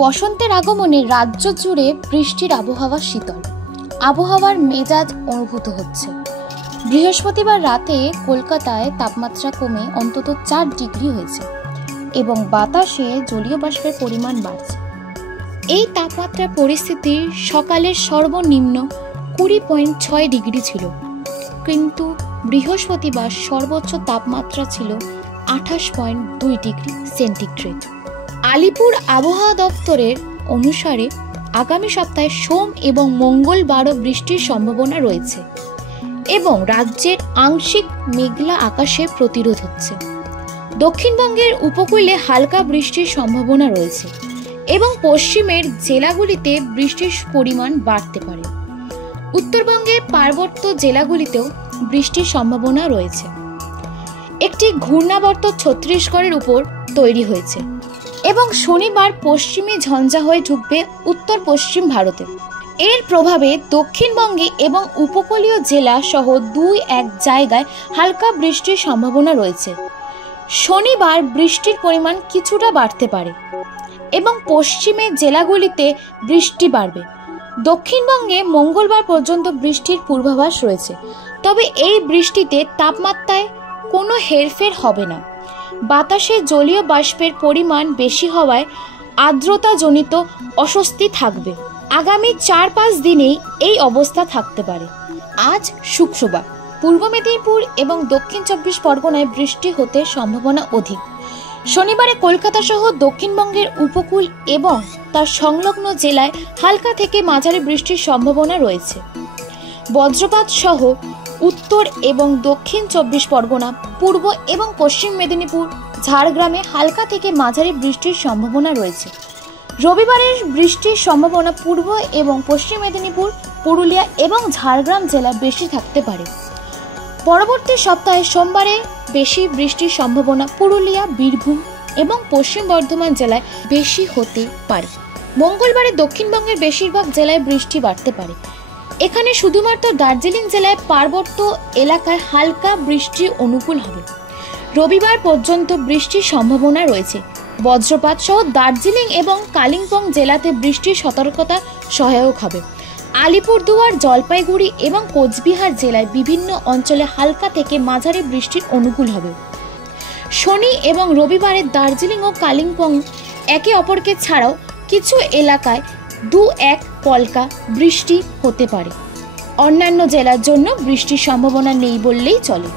বসন্তের আগমনে রাজ্য জুড়ে বৃষ্টির আবহাওয়া শীতল, আবহাওয়ার মেজাজ অনুভূত হচ্ছে। বৃহস্পতিবার রাতে কলকাতায় তাপমাত্রা কমে অন্তত 4 ডিগ্রি হয়েছে এবং বাতাসে জলীয় বাষ্পের পরিমাণ বাড়ছে। এই তাপমাত্রার পরিস্থিতি সকালের সর্বনিম্ন 20.6 ডিগ্রি ছিল, কিন্তু বৃহস্পতিবার সর্বোচ্চ তাপমাত্রা ছিল 28.2 ডিগ্রি সেন্টিগ্রেড। আলিপুর আবহাওয়া দপ্তরের অনুসারে আগামী সপ্তাহে সোম এবং মঙ্গলবারও বৃষ্টির সম্ভাবনা রয়েছে এবং রাজ্যের আংশিক মেঘলা আকাশে প্রতিরোধ হচ্ছে। দক্ষিণবঙ্গের উপকূলে হালকা বৃষ্টির সম্ভাবনা রয়েছে এবং পশ্চিমের জেলাগুলিতে বৃষ্টির পরিমাণ বাড়তে পারে। উত্তরবঙ্গের পার্বত্য জেলাগুলিতেও বৃষ্টির সম্ভাবনা রয়েছে। একটি ঘূর্ণাবর্ত ছত্তিশগড়ের উপর তৈরি হয়েছে এবং শনিবার পশ্চিমে ঝঞ্ঝা হয়ে ঢুকবে উত্তর পশ্চিম ভারতে। এর প্রভাবে দক্ষিণবঙ্গে এবং উপকূলীয় জেলা সহ 2-1 জায়গায় হালকা বৃষ্টির সম্ভাবনা রয়েছে। শনিবার বৃষ্টির পরিমাণ কিছুটা বাড়তে পারে এবং পশ্চিমের জেলাগুলিতে বৃষ্টি বাড়বে। দক্ষিণবঙ্গে মঙ্গলবার পর্যন্ত বৃষ্টির পূর্বাভাস রয়েছে, তবে এই বৃষ্টিতে তাপমাত্রায় কোনো হেরফের হবে না। বাতাসে জলীয় বাষ্পের পরিমাণ বেশি হওয়ায় আর্দ্রতাজনিত অস্বস্তি থাকবে। আগামী 4-5 দিনেই এই অবস্থা থাকতে পারে। আজ শুক্রবার পূর্ব মেদিনীপুর এবং দক্ষিণ 24 পরগনায় বৃষ্টি হতে সম্ভাবনা অধিক। শনিবারে কলকাতা সহ দক্ষিণবঙ্গের উপকূল এবং তার সংলগ্ন জেলায় হালকা থেকে মাঝারি বৃষ্টির সম্ভাবনা রয়েছে। বজ্রপাত সহ উত্তর এবং দক্ষিণ 24 পরগনা, পূর্ব এবং পশ্চিম মেদিনীপুর, ঝাড়গ্রামে হালকা থেকে মাঝারি বৃষ্টির সম্ভাবনা রয়েছে। রবিবারের বৃষ্টির সম্ভাবনা পূর্ব এবং পশ্চিম মেদিনীপুর, পুরুলিয়া এবং ঝাড়গ্রাম জেলায় বেশি থাকতে পারে। পরবর্তী সপ্তাহে সোমবারে বেশি বৃষ্টির সম্ভাবনা পুরুলিয়া, বীরভূম এবং পশ্চিম বর্ধমান জেলায় বেশি হতে পারে। মঙ্গলবারে দক্ষিণবঙ্গের বেশিরভাগ জেলায় বৃষ্টি বাড়তে পারে। এখানে শুধুমাত্র দার্জিলিং জেলায় পার্বত্য এলাকায় হালকা বৃষ্টি অনুকূল হবে। রবিবার পর্যন্ত বৃষ্টির সম্ভাবনা রয়েছে। বজ্রপাত সহ দার্জিলিং এবং কালিম্পং জেলাতে বৃষ্টির সতর্কতা সহায়ক হবে। আলিপুরদুয়ার, জলপাইগুড়ি এবং কোচবিহার জেলায় বিভিন্ন অঞ্চলে হালকা থেকে মাঝারি বৃষ্টির অনুকূল হবে। শনি এবং রবিবারে দার্জিলিং ও কালিম্পং একে অপরকে ছাড়াও কিছু এলাকায় 2-1 পলকা বৃষ্টি হতে পারে। অন্যান্য জেলার জন্য বৃষ্টির সম্ভাবনা নেই বললেই চলে।